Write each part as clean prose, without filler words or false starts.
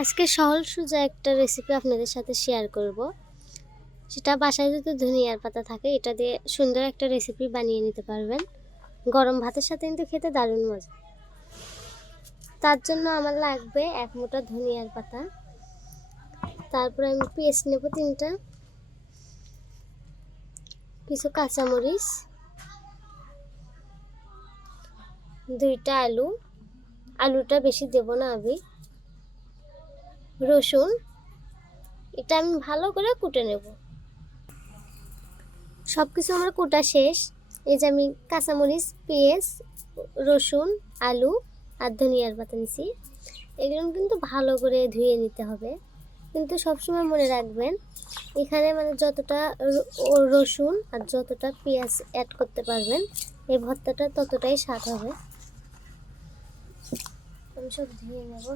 আজকে সহজ সোজা একটা রেসিপি আপনাদের সাথে শেয়ার করব। সেটা বাসায় যদি ধনিয়ার পাতা থাকে এটা দিয়ে সুন্দর একটা রেসিপি বানিয়ে নিতে পারবেন। গরম ভাতের সাথে কিন্তু খেতে দারুণ মজা। তার জন্য আমার লাগবে 1 মুঠো ধনিয়ার পাতা, তারপরে আমি পেস্ট নেব 3টা, কিছু কাঁচামরিচ, 2টা আলু, আলুটা বেশি দেব না আমি, রসুন, এটা আমি ভালো করে কুটে নেব। সব কিছু আমার কুটা শেষ। এই যে আমি কাঁচামরিচ, পেঁয়াজ, রসুন, আলু আর ধনিয়ার পাতা নিছি। এগুলো কিন্তু ভালো করে ধুয়ে নিতে হবে, কিন্তু সবসময় মনে রাখবেন এখানে মানে যতটা রসুন আর যতটা পেঁয়াজ অ্যাড করতে পারবেন এই ভর্তাটা ততটাই স্বাদ হবে। আমি সব ধুয়ে নেব।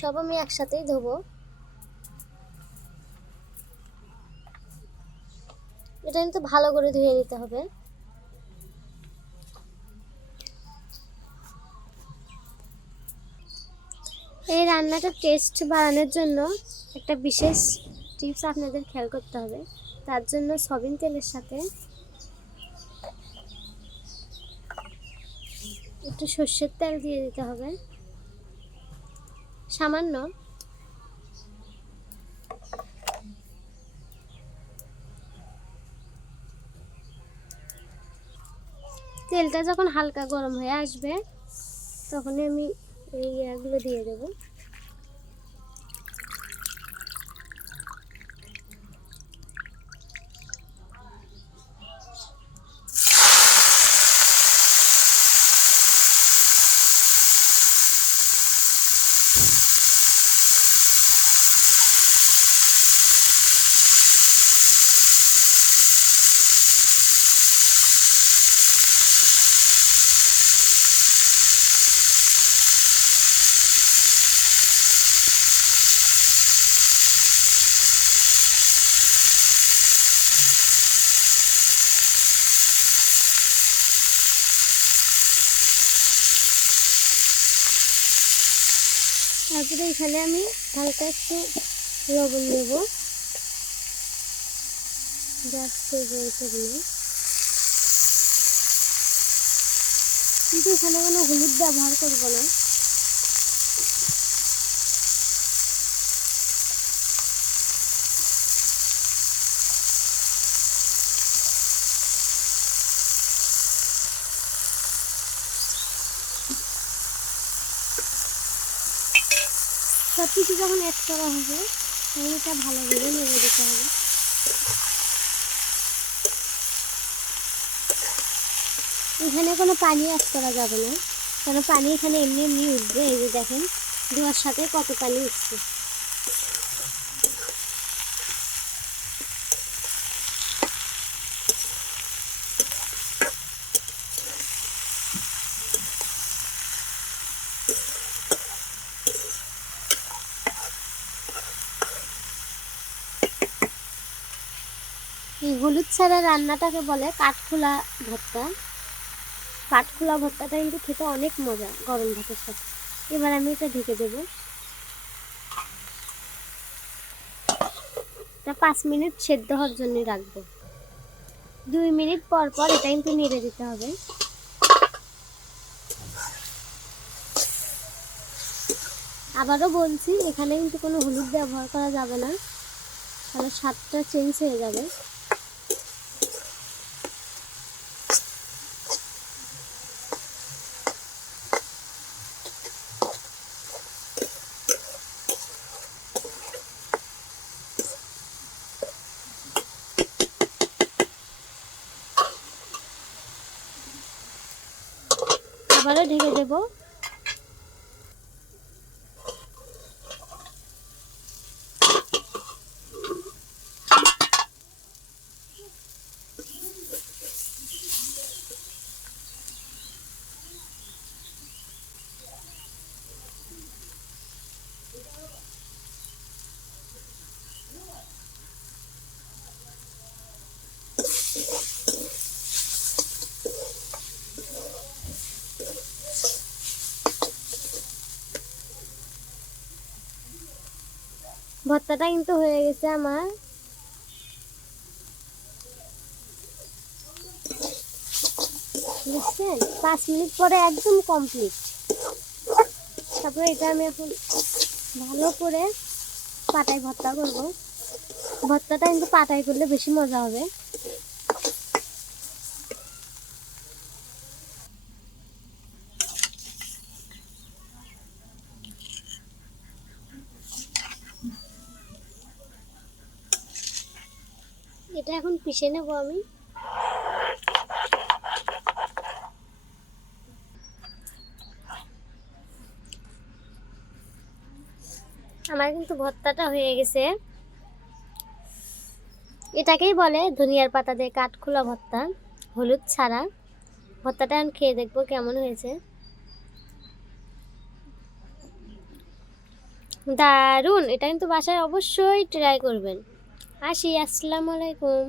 সব আমি একসাথেই ধোবো। এটা কিন্তু ভালো করে ধুয়ে নিতে হবে। এই রান্নাটার টেস্ট বাড়ানোর জন্য একটা বিশেষ টিপস আপনাদের খেয়াল করতে হবে। তার জন্য সয়াবিন তেলের সাথে একটু সর্ষের তেল দিয়ে দিতে হবে সামান্য। তেলটা যখন হালকা গরম হয়ে আসবে তখনই আমি এই ইয়েগুলো দিয়ে দেব। তারপরে এখানে আমি হালকা একটু লবণ দেব, কিন্তু এখানে কোনো হলুদ ব্যবহার করব না। সব কিছু যখন অ্যাড করা হবে তখন এটা ভালোভাবে নেড়ে দিতে হবে। এখানে কোনো পানি অ্যাড করা যাবে না, কারণ পানি এখানে এমনি এমনি উঠবে। এই যে দেখেন দেওয়ার সাথে কত পানি উঠছে। এই হলুদ ছাড়া রান্নাটাকে বলে কাঠখোলা ভর্তা। কাঠখোলা ভর্তাটা কিন্তু খেতে অনেক মজা গরম ভাতের সাথে। এবার আমি এটা ঢেকে দেবো। এটা 5 মিনিট সেদ্ধ হওয়ার জন্য রাখবো। 2 মিনিট পর পর এটা কিন্তু নেড়ে দিতে হবে। আবারও বলছি এখানে কিন্তু কোনো হলুদ ব্যবহার করা যাবে না, তাহলে স্বাদটা চেঞ্জ হয়ে যাবে। আবারও ঢেকে দেবো। ভর্তাটা কিন্তু হয়ে গেছে আমার। বুঝছেন, 5 মিনিট পরে একদম কমপ্লিট। তারপরে এটা আমি এখন ভালো করে পাটায় ভর্তা করব। ভর্তাটা কিন্তু পাটায় করলে বেশি মজা হবে। এটা এখন পিষে নেব আমি। আমার কিন্তু ভর্তাটা হয়ে গেছে। এটাকেই বলে ধনিয়ার পাতা দিয়ে কাঠখোলা ভর্তা, হলুদ ছাড়া। ভর্তাটা আমি খেয়ে দেখবো কেমন হয়েছে। দারুণ! এটা কিন্তু বাসায় অবশ্যই ট্রাই করবেন। আসি, আসসালামু আলাইকুম।